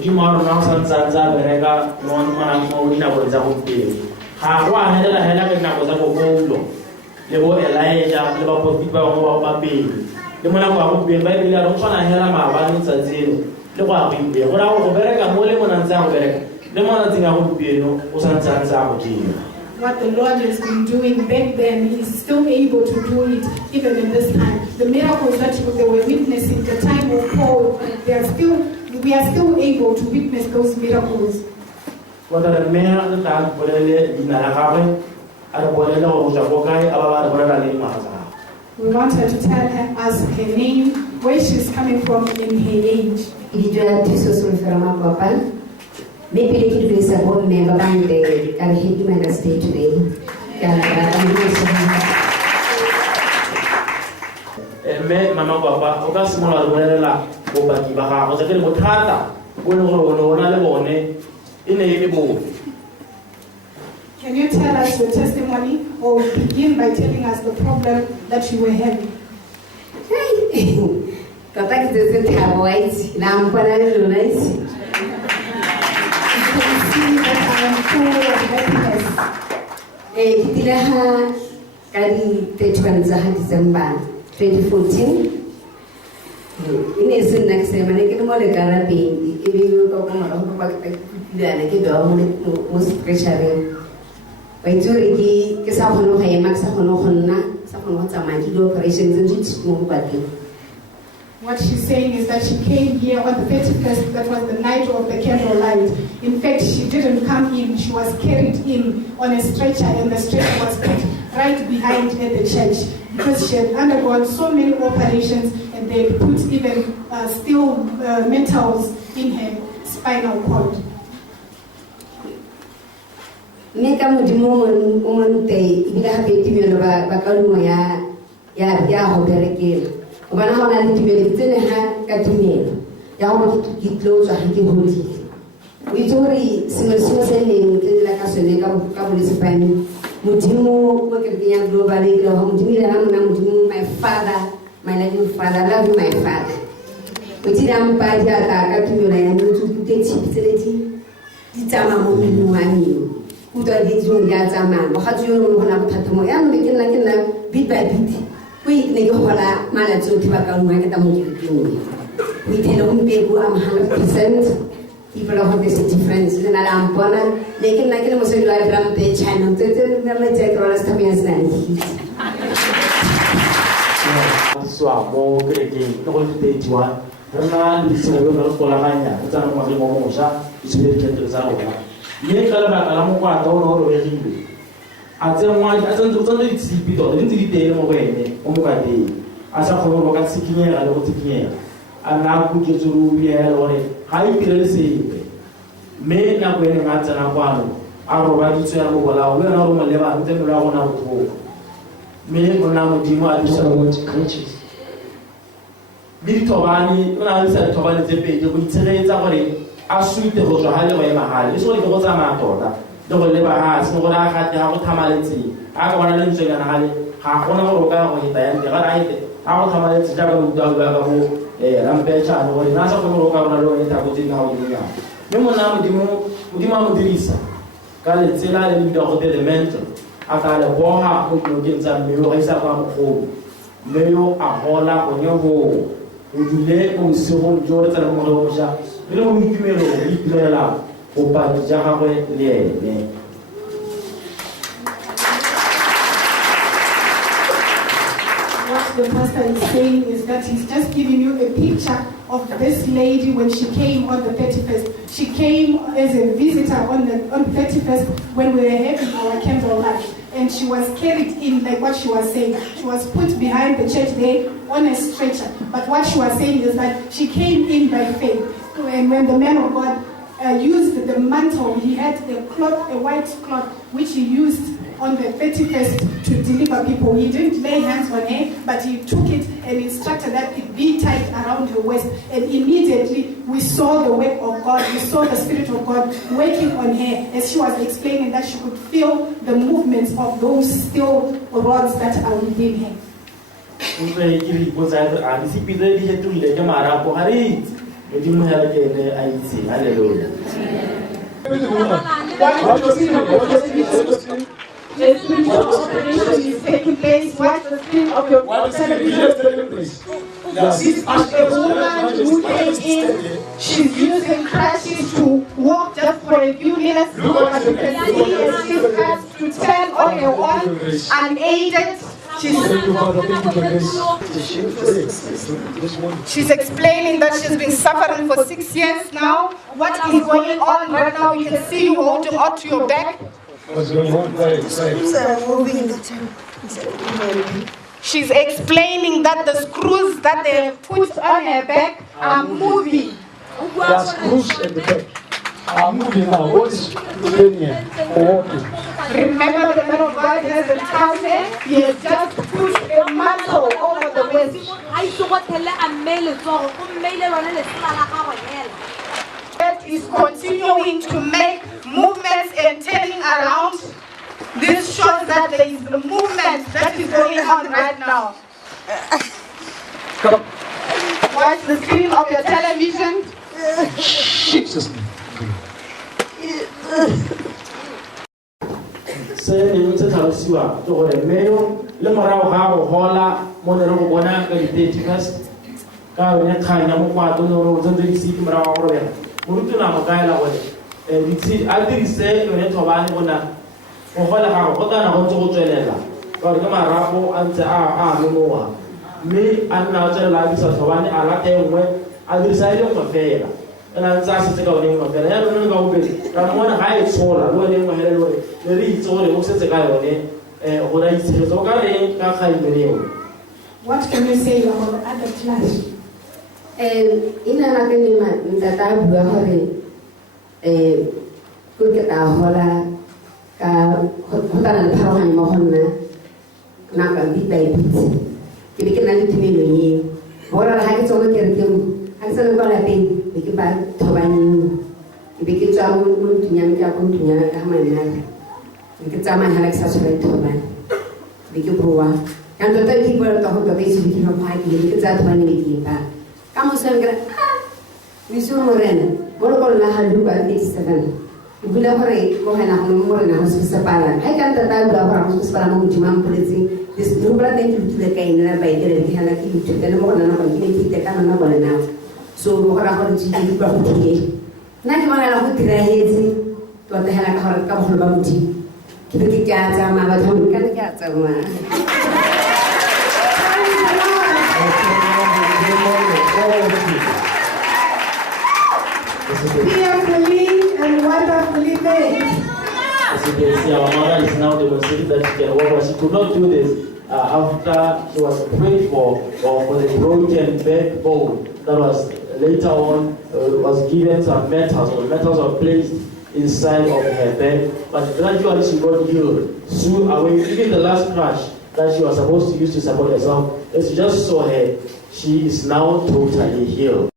di maro na sa bereka mo mo ina go za go pele ga go a hela ke na go za go bolo le bo Elijah le ba profit ba go ba pele le mona go pele ba ile ro tsana hela ma ba ni tsatselo le go a pele go ra go bereka mo le mona ntsa go bereka le mona tsinga go pele no o sa ntsa go dira. What the Lord has been doing back then, He's still able to do it even in this time. The miracles that they were witnessing the time of Paul, we are still able to witness those miracles. We want her to tell us her name, where she's coming from in her age. Maybe they could do this at home, never mind the Alhidman stay today. Mama Papa, Ocasimo, Wella, Bobaki Baha, was a little Tata, One in a bowl. Can you tell us your testimony or begin by telling us the problem that you were having? Contact doesn't have white, now I'm going to nice. Kitilaha kali 31 December 2014. Ini senak saya mana kita mulai karapi. Ibu kau kemana? Kau pakai tidak lagi doa musik kerjaan. Baju ini kisah hono hai mak kisah hono sama juga operation sendiri semua bagi. What she's saying is that she came here on the 31st, that was the night of the candlelight. In fact, she didn't come in, she was carried in on a stretcher, and the stretcher was put right behind at the church because she had undergone so many operations and they put even steel metals in her spinal cord. Neka mudimu umunte ibida habiti biono bakalu ya hoberekela. Wana hona litibele tene ha katimelo ya ho kitlo za hikihuri witori simasiwa sene tela kasene ka polisi pani mudimu wakirkiya global ila ho mudimu la na mudimu my father my loving father love you my father witira mpaja ta katimelo ya nutu kuteti piteleti ditama mo minu ami kuto dizu ya zama mo khaju mo hona bothatamo ya no lekena bit by bit. We negohola malazo tibaka umweka mungilini. We tell them people I'm 100%. People have this difference. Then I'm gonna make it like a Muslim life from the channel. Then take all the stuff in So, more great game. No one to take you one. Rana, this is a little Polamania. It's a Mosa. It's a little bit of Zawa. Ye Kalaba, Alamoka, don't know where I tell one, I don't see people, didn't see them away, Omukade. As a whole of sitting here, I don't think here. And now put you to be or high period say, may not win a matter of one. I will write to tell Mola, we are not only about them around our home. May now demand to creatures. Bill Tovani, when I said Tovani, the page, we say it's already a sweet of the highway. This was the Rosamata. Don't live a house, no one I had the house tamality. I want to lose again. Half 1 hour ago, he died. The right out tamality, Jago, Dagago, Rampecha, and what is not from Roca, and Tabutin, how you are. No one now with the Mamma Dirisa. Calzilla and the elemental. After the Boha, who gives a mirror, is a home. Mayo, a hola on your hole. Would you lay on so Jordan and Moloja? You know, you may play aloud. What the pastor is saying is that he's just giving you a picture of this lady when she came on the 31st. She came as a visitor on the 31st when we were having our candlelight. And she was carried in, like what she was saying. She was put behind the church there on a stretcher. But what she was saying is that she came in by faith. And when the man of God used the mantle, he had a cloth, a white cloth, which he used on the 31st to deliver people. He didn't lay hands on her, but he took it and instructed that it be tied around her waist. And immediately we saw the work of God, we saw the Spirit of God working on her as she was explaining that she could feel the movements of those steel rods that are within her. Hallelujah. The spiritual operation is taking place. What the spirit of your television? She's a woman who came in. She's using crutches to walk just for a few minutes. But you can see as she starts to turn on her own, unaided. She's explaining that she's been suffering for 6 years now. What is going on right now? You can see you holding onto your back. What's going on? She's explaining that the screws that they have put on her back are moving. The screws at the back are moving now. What is happening here? Remember, the man of God has a towel. He has just put a mantle over the waist. That is continuing to make movements and turning around. This shows that there is a movement that is going on right now. Watch the screen of your television. Jesus. Say you to tell us you are to the mayo, Lemorao Haro Hola, Monero Bona, Editicus, Carolina Kainamu, Dono, the City Mara, Murutuna Magaila, and we see, I did say, when it's Havana, Hola Haro, Hotana, Hoto Genella, Gorgama Rapo, and Noa. Me and now tell like this of Havana, I like when I decided on fair. And I'm just to go in my bed. I don't know bit. I'm one high solar, no name my head away. The lead solar who says the guy on it, what I say is okay, What can you say about the other class? In an agreement that I will have good at our hola, Hotan Power and Mohona, Naka big babies. You can only to me. What I had to look at you. I said, what I think. Bikin bag tawani, bikin jamu punya jamu punya kahmanan, bikin zaman halak sasurai tawan, bikin buah. Yang total kita tahu kita isi bikin apa lagi, bikin jatuhan bikin apa. Kamu sekarang, misal morena, kalau lah halu balik sekarang, bila hari kau hendak morena harus sepalan. Hai kan tetap dua orang harus sepalan mau cuma polisi. Disitu berada di tujuh kain dan baik dari hendak itu dan morena nak ini kita kan nak boleh nak. So orang jadi berhenti. Nanti mana aku terakhir tuan teh nak orang kamu berhenti. Kita kita sama baca kan kita sama. Fearfully and wonderfully made. As you can see, our mother is now demonstrating that she can walk, but she could not do this after she was prayed for the broken backbone that was later on was given some metals, or metals were placed inside of her back, but gradually she got healed. Soon away, even the last crash that she was supposed to use to support herself, as you just saw her, she is now totally healed.